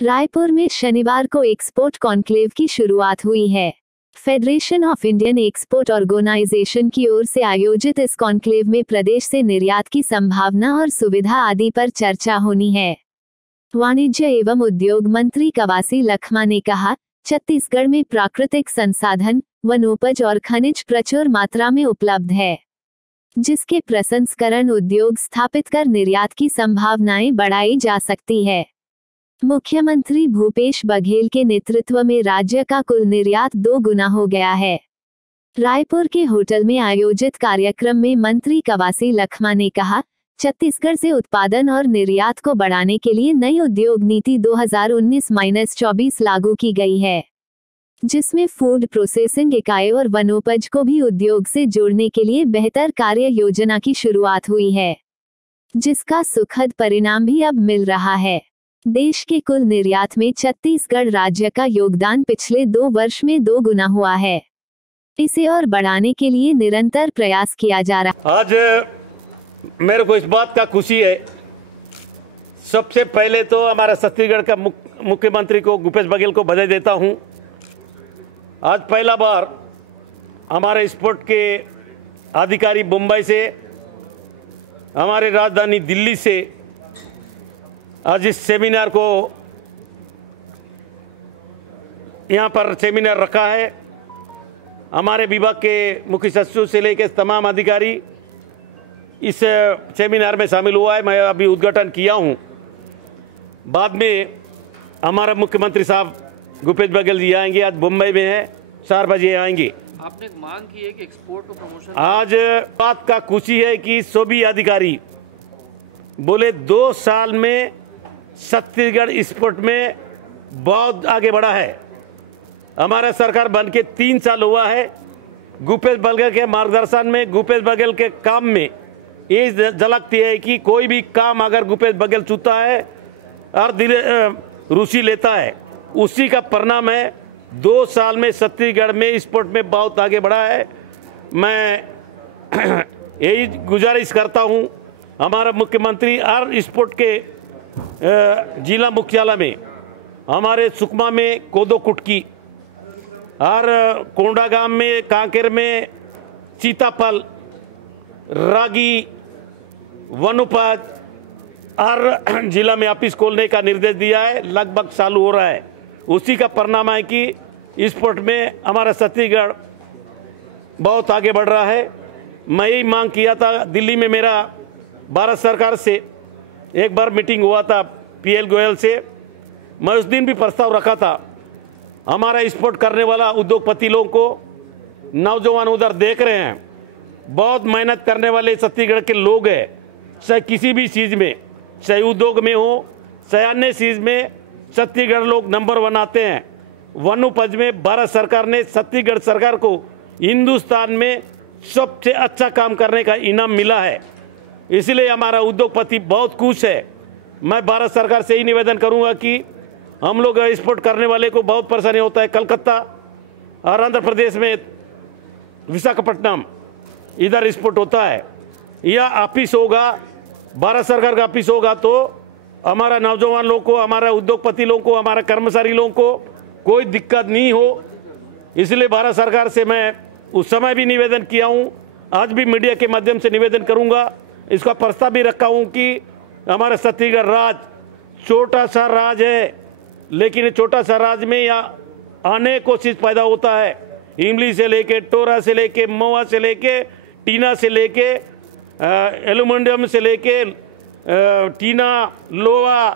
रायपुर में शनिवार को एक्सपोर्ट कॉन्क्लेव की शुरुआत हुई है। Federation of Indian export organisation की ओर से आयोजित इस कॉन्क्लेव में प्रदेश से निर्यात की संभावना और सुविधा आदि पर चर्चा होनी है। वाणिज्य एवं उद्योग मंत्री कवासी लखमा ने कहा, छत्तीसगढ़ में प्राकृतिक संसाधन, वनोपज और खनिज प्रचुर मात्रा में उपलब्ध है, जिसके प्रसंस्करण उद्योग स्थापित कर निर्यात की संभावनाएं बढ़ाई जा सकती है। मुख्यमंत्री भूपेश बघेल के नेतृत्व में राज्य का कुल निर्यात 2 गुना हो गया है। रायपुर के होटल में आयोजित कार्यक्रम में मंत्री कवासी लखमा ने कहा, छत्तीसगढ़ से उत्पादन और निर्यात को बढ़ाने के लिए नई उद्योग नीति 2019-24 लागू की गई है, जिसमें फूड प्रोसेसिंग इकाई और वनोपज को भी उद्योग से जोड़ने के लिए बेहतर कार्य योजना की शुरुआत हुई है, जिसका सुखद परिणाम भी अब मिल रहा है। देश के कुल निर्यात में छत्तीसगढ़ राज्य का योगदान पिछले 2 वर्ष में 2 गुना हुआ है। इसे और बढ़ाने के लिए निरंतर प्रयास किया जा रहा है। आज मेरे को इस बात का खुशी है, सबसे पहले तो हमारे छत्तीसगढ़ का मुख्यमंत्री को भूपेश बघेल को बधाई देता हूं। आज पहला बार हमारे एक्सपोर्ट के अधिकारी मुंबई से, हमारे राजधानी दिल्ली से आज इस सेमिनार को यहाँ पर सेमिनार रखा है। हमारे विभाग के मुख्य सचिव से लेकर तमाम अधिकारी इस सेमिनार में शामिल हुआ है। मैं अभी उद्घाटन किया हूँ। बाद में हमारा मुख्यमंत्री साहब भूपेश बघेल जी आएंगे। आज मुंबई में है, 4 बजे आएंगे। आपने मांग की है कि एक्सपोर्ट को प्रमोशन, आज बात का खुशी है कि सभी अधिकारी बोले 2 साल में छत्तीसगढ़ एक्सपोर्ट में बहुत आगे बढ़ा है। हमारा सरकार बन के 3 साल हुआ है। भूपेश बघेल के मार्गदर्शन में, भूपेश बघेल के काम में ये झलकती है कि कोई भी काम अगर भूपेश बघेल चुनता है और रुचि लेता है, उसी का परिणाम है। 2 साल में छत्तीसगढ़ में एक्सपोर्ट में बहुत आगे बढ़ा है। मैं यही गुजारिश करता हूँ, हमारा मुख्यमंत्री और एक्सपोर्ट के जिला मुख्यालय में, हमारे सुकमा में कोदो कुटकी और कोंडागांव में, कांकेर में सीताफल, रागी, वनोपज और जिला में ऑफिस खोलने का निर्देश दिया है। लगभग चालू हो रहा है। उसी का परिणाम है कि एक्सपोर्ट में हमारा छत्तीसगढ़ बहुत आगे बढ़ रहा है। मैं यही मांग किया था। दिल्ली में मेरा भारत सरकार से एक बार मीटिंग हुआ था, पीएल गोयल से। मैं उस दिन भी प्रस्ताव रखा था, हमारा एक्सपोर्ट करने वाला उद्योगपति लोगों को, नौजवान उधर देख रहे हैं, बहुत मेहनत करने वाले छत्तीसगढ़ के लोग हैं। चाहे किसी भी चीज़ में, चाहे उद्योग में हो, चाहे अन्य चीज़ में, छत्तीसगढ़ लोग नंबर 1 आते हैं। वनोपज में भारत सरकार ने छत्तीसगढ़ सरकार को हिंदुस्तान में सबसे अच्छा काम करने का इनाम मिला है। इसलिए हमारा उद्योगपति बहुत खुश है। मैं भारत सरकार से ही निवेदन करूंगा कि हम लोग एक्सपोर्ट करने वाले को बहुत परेशानी होता है। कलकत्ता और आंध्र प्रदेश में विशाखापट्टनम इधर एक्सपोर्ट होता है, या ऑफिस होगा, भारत सरकार का ऑफिस होगा, तो हमारा नौजवान लोगों को, हमारा उद्योगपति लोगों को, हमारा कर्मचारी लोगों को कोई दिक्कत नहीं हो। इसलिए भारत सरकार से मैं उस समय भी निवेदन किया हूँ, आज भी मीडिया के माध्यम से निवेदन करूँगा। इसका प्रस्ताव भी रखा हूँ कि हमारा छत्तीसगढ़ राज्य छोटा सा राज्य है, लेकिन छोटा सा राज्य में या अनेकों चीज़ पैदा होता है। इमली से लेके, टोरा से लेके, महुआ से लेके, टीना से लेके, एल्यूमिनियम से लेके, टीना, लोहा,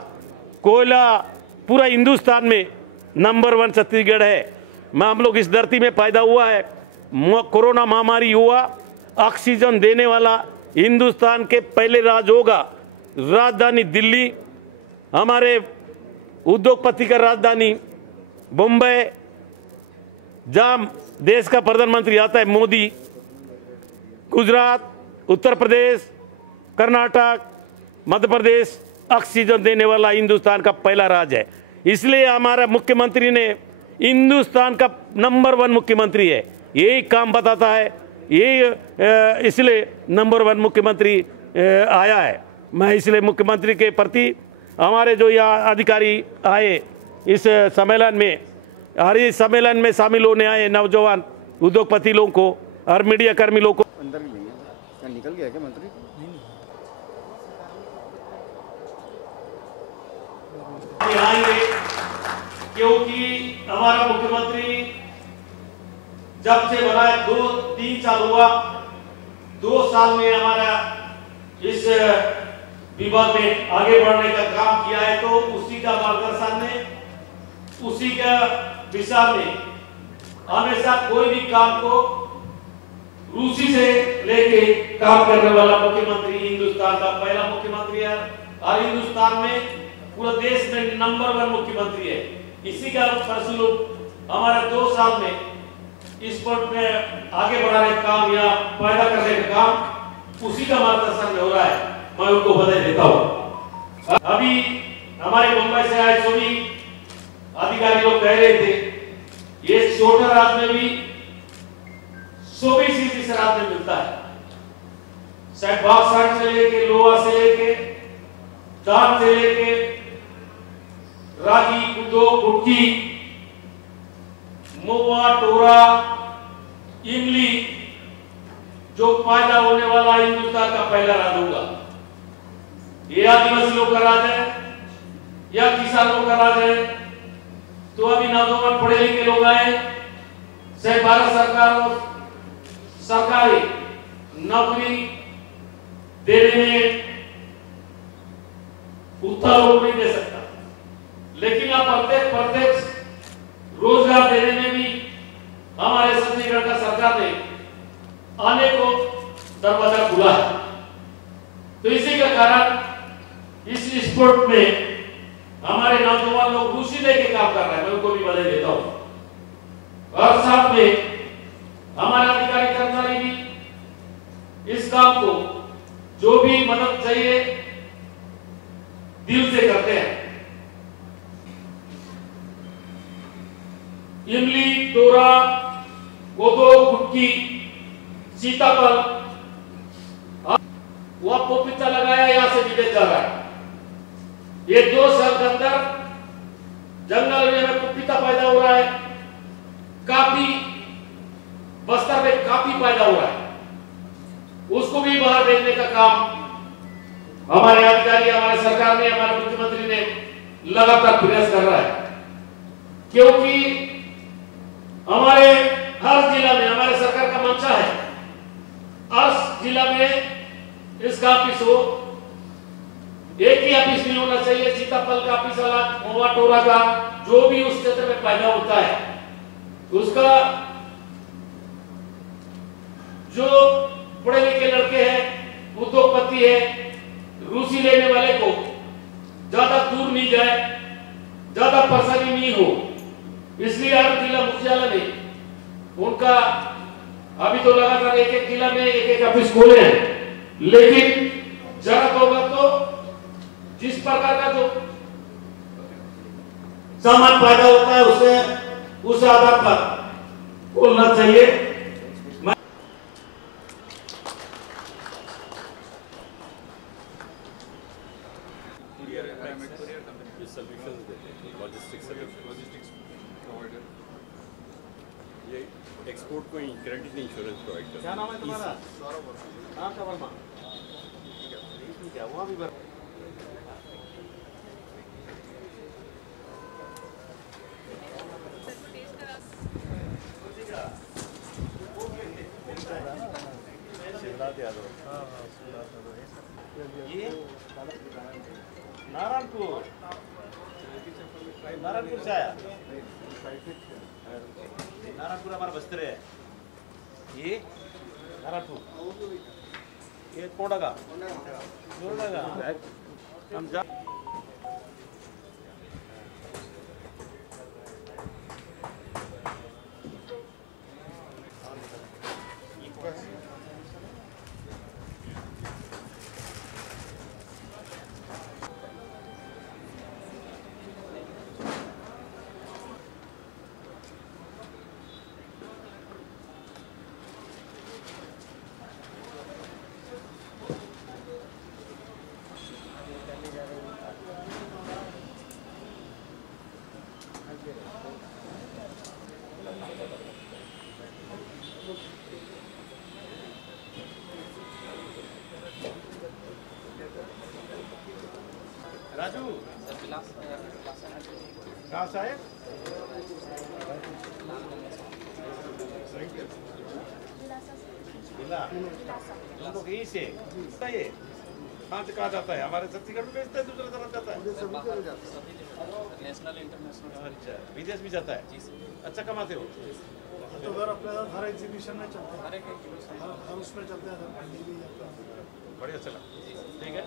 कोयला, पूरा हिंदुस्तान में नंबर 1 छत्तीसगढ़ है। हम लोग इस धरती में पैदा हुआ है। कोरोना महामारी हुआ, ऑक्सीजन देने वाला हिंदुस्तान के पहले राज्य होगा। राजधानी दिल्ली, हमारे उद्योगपति का राजधानी मुंबई, जहाँ देश का प्रधानमंत्री आता है मोदी, गुजरात, उत्तर प्रदेश, कर्नाटक, मध्य प्रदेश ऑक्सीजन देने वाला हिंदुस्तान का पहला राज्य है। इसलिए हमारा मुख्यमंत्री ने हिंदुस्तान का नंबर 1 मुख्यमंत्री है, यही काम बताता है। यही इसलिए नंबर 1 मुख्यमंत्री आया है। मैं इसलिए मुख्यमंत्री के प्रति हमारे जो यहाँ अधिकारी आए इस सम्मेलन में, हर इस सम्मेलन में शामिल होने आए नौजवान उद्योगपति लोगों को और मीडिया कर्मी लोगों को अंदर भी नहीं है, क्या निकल गया क्या मंत्री? आएंगे क्योंकि हमारा मुख्यमंत्री जब से बना है 2-3 साल हुआ, 2 साल में हमारा इस विभाग में आगे बढ़ने का काम किया है। तो उसी का मार्गदर्शन में, उसी का दिशा में हमेशा कोई भी काम को रूसी से लेके काम करने वाला मुख्यमंत्री हिंदुस्तान का पहला मुख्यमंत्री है और हिंदुस्तान में पूरे देश में नंबर 1 मुख्यमंत्री है। इसी का फलस्वरूप हमारे 2 साल में स्पोर्ट में आगे बढ़ाने का काम या पैदा करने का काम उसी का मार्गदर्शन में हो रहा है। मैं उनको बधाई देता हूँ। अभी हमारे मुंबई से आए सभी अधिकारी लोग कह रहे थे ये छोटा रात में भी 24 चीज इस रात में मिलता है, शायद बाक्साट से लेके, लोहा से लेके, दान से लेके, रागी, कुदो, कुटकी, मोवा, टोरा, इमली, जो पैदा होने वाला हिंदुस्तान का पहला राज होगा। ये आदिवासी लोग का राज है या किसानों का राज है। तो अभी नौजवान पढ़े लिखे लोग आए, शायद भारत सरकार और सरकारी नौकरी देने में उतना लोग नहीं दे सकता, लेकिन आप प्रत्यक्ष रोजगार देने में भी हमारे छत्तीसगढ़ का सरकार ने आने को दरवाजा खुला है। तो इसी का कारण इस स्पोर्ट में हमारे नौजवान लोग रुचि लेके काम कर रहे हैं। मैं उनको भी बधाई देता हूं और साथ में हमारे अधिकारी कर्मचारी भी इस काम को जो भी मदद चाहिए दिल से करते हैं। इमली, टोरा, गोदो, गुटकी, सीताफल, वह पपीता लगाया, यहां से विदेश जा रहा है। ये 2 साल के अंदर जंगल एरिया में पपीता पैदा हो रहा है, काफी बस्तर में काफी पैदा हो रहा है, उसको भी बाहर भेजने का काम हमारे अधिकारी, हमारे सरकार ने, हमारे मुख्यमंत्री ने लगातार प्रयास कर रहा है। क्योंकि हमारे हर जिला में हमारे सरकार का मंशा है हर जिला में इसका ऑफिस हो। एक ही ऑफिस नहीं होना चाहिए, सीताफल का ऑफिस अलग, मोवा टोरा का, जो भी उस क्षेत्र में पैदा होता है उसका जो पढ़े लिखे लड़के हैं, उद्योगपति है, रुचि लेने वाले को ज्यादा दूर नहीं जाए, ज्यादा परेशानी नहीं हो, इसलिए हर जिला मुख्यालय में उनका अभी तो लगातार एक जिला में एक ऑफिस खोले हैं। लेकिन जरूरत होगा तो जिस प्रकार का जो सामान पैदा होता है उस आधार पर खोलना चाहिए। ये एक्सपोर्ट को क्रेडिट इंश्योरेंस प्रोवाइड करता है। क्या नाम है तुम्हारा? नाम क्या वर्मा? क्या हुआ अभी? ये नारायणपुर से आया। नारायणपुर हमारा बस्तर है। ये नारायणपुर, ये कोड़ा का हम जा राजू कहाँ से आए? तुम लोग यहीं से ये कहाँ से कहाँ जाता है? हमारे छत्तीसगढ़ में बेचता है, दूसरा तरफ जाता है? National international. अच्छा, विदेश भी जाता है? अच्छा कमाते हो? तो अगर अपने हर एग्जीबिशन में चलते हैं, हर उसमें चलते हैं, बढ़िया चला, ठीक है।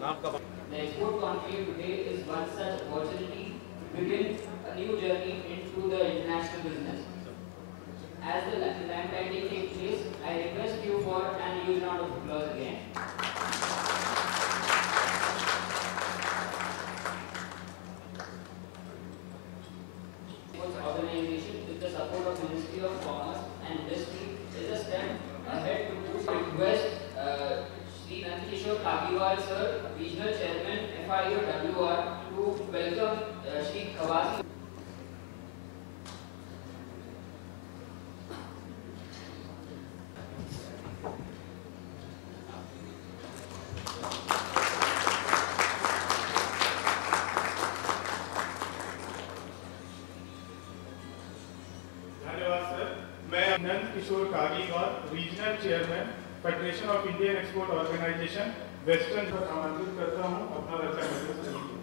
नाम का The export conclave today is one such opportunity to begin a new journey into the international business. As the lamplighting takes place, I request you for an huge round of applause again. Organization, with the support of Ministry of Commerce and Industry, is a step ahead to request Shri Nandkishore Kagiwal sir, Regional Chairman FIO WR, to welcome Shri Khawasi. धन्यवाद सर। मैं Nand Kishore Kagiwal, regional chairman, federation of Indian export organisation western पर आमंत्रित करता हूं अपना रचा महसूस करने के लिए।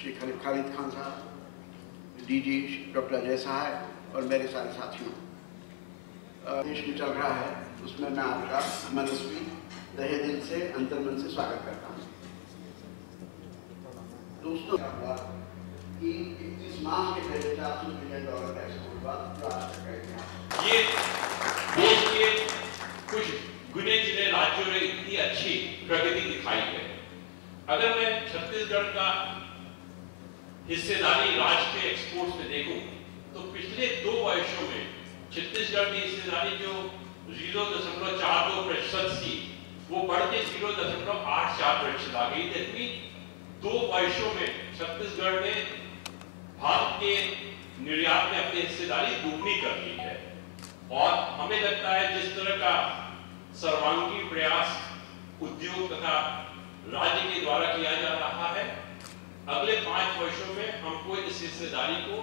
श्री खालिद खान साहब, डीजी डॉक्टर अजय साहब और मेरे सारे साथियों, देश में चल रहा है उसमें मैं आपका मनस्वी तहे दिल से अंतर्मन से स्वागत करता हूँ। दोस्तों, कि 31 मार्च के पहले $400 मिलियन का एक्सपोर्ट हुआ जो आज तक करेंगे। ये देश के कुछ गिने चुने राज्यों ने इतनी अच्छी प्रगति दिखाई है। अगर मैं छत्तीसगढ़ का हिस्सेदारी राज्य के एक्सपोर्ट्स में देखूं तो पिछले 2 वर्षों में छत्तीसगढ़ की हिस्सेदारी जो 0.42% थी वो बढ़ के 0.84% आ गई। जबकि 2 वर्षों में छत्तीसगढ़ ने भारत के निर्यात में अपनी हिस्सेदारी दुगनी कर ली है। और हमें लगता है जिस तरह का सर्वांगीण प्रयास उद्योग तथा राज्य के द्वारा किया जा रहा है, अगले 5 वर्षों में हमको इस हिस्सेदारी को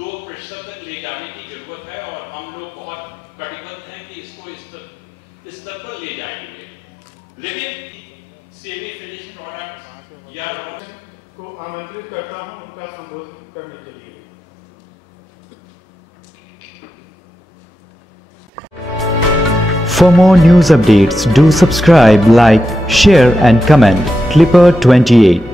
2% तक ले जाने की जरूरत है और हम लोग बहुत कटिबद्ध हैं कि इसको इस स्तर पर ले जाएंगे। लेकिन सेमी फिनिश प्रोडक्ट या को आमंत्रित करता हूं उनका संबोधन करने के लिए। For more news updates, do subscribe, like, share and comment. Clipper 28